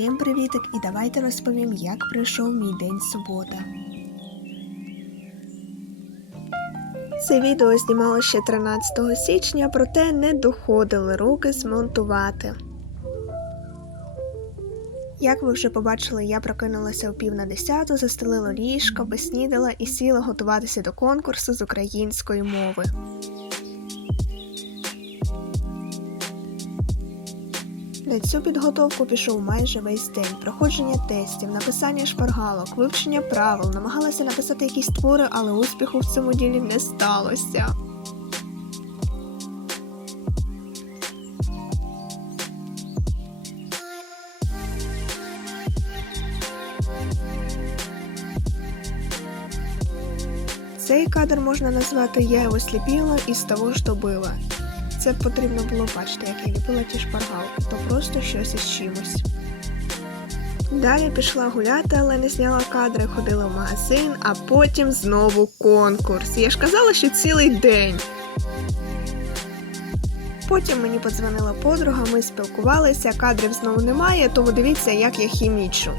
привітик і давайте розповім, як пройшов мій день субота. Це відео знімало ще 13 січня, проте не доходили руки змонтувати. Як ви вже побачили, я прокинулася о пів на десяту, застелила ліжко, поснідала і сіла готуватися до конкурсу з української мови. На цю підготовку пішов майже весь день. Проходження тестів, написання шпаргалок, вивчення правил, намагалася написати якісь твори, але успіху в цьому ділі не сталося. Цей кадр можна назвати Я його сліпіла і з того ж добила. Це потрібно було бачити, як я ліпила ті шпаргалки, то просто щось із чимось. Далі пішла гуляти, але не зняла кадри, ходила в магазин, а потім знову конкурс. Я ж казала, що цілий день. Потім мені подзвонила подруга, ми спілкувалися, кадрів знову немає, тому дивіться, як я хімічу.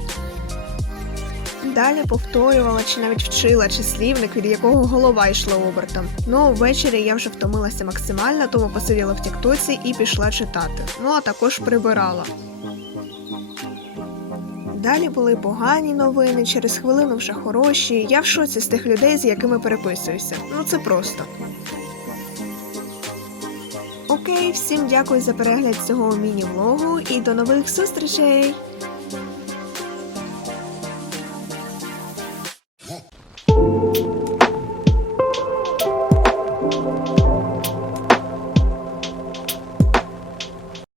Далі повторювала чи навіть вчила числівник, від якого голова йшла обертом. Ну ввечері я вже втомилася максимально, тому посиділа в тіктоці і пішла читати. Ну а також прибирала. Далі були погані новини, через хвилину вже хороші. Я в шоці з тих людей, з якими переписуюся. Ну це просто. Окей, всім дякую за перегляд цього міні-влогу і до нових зустрічей!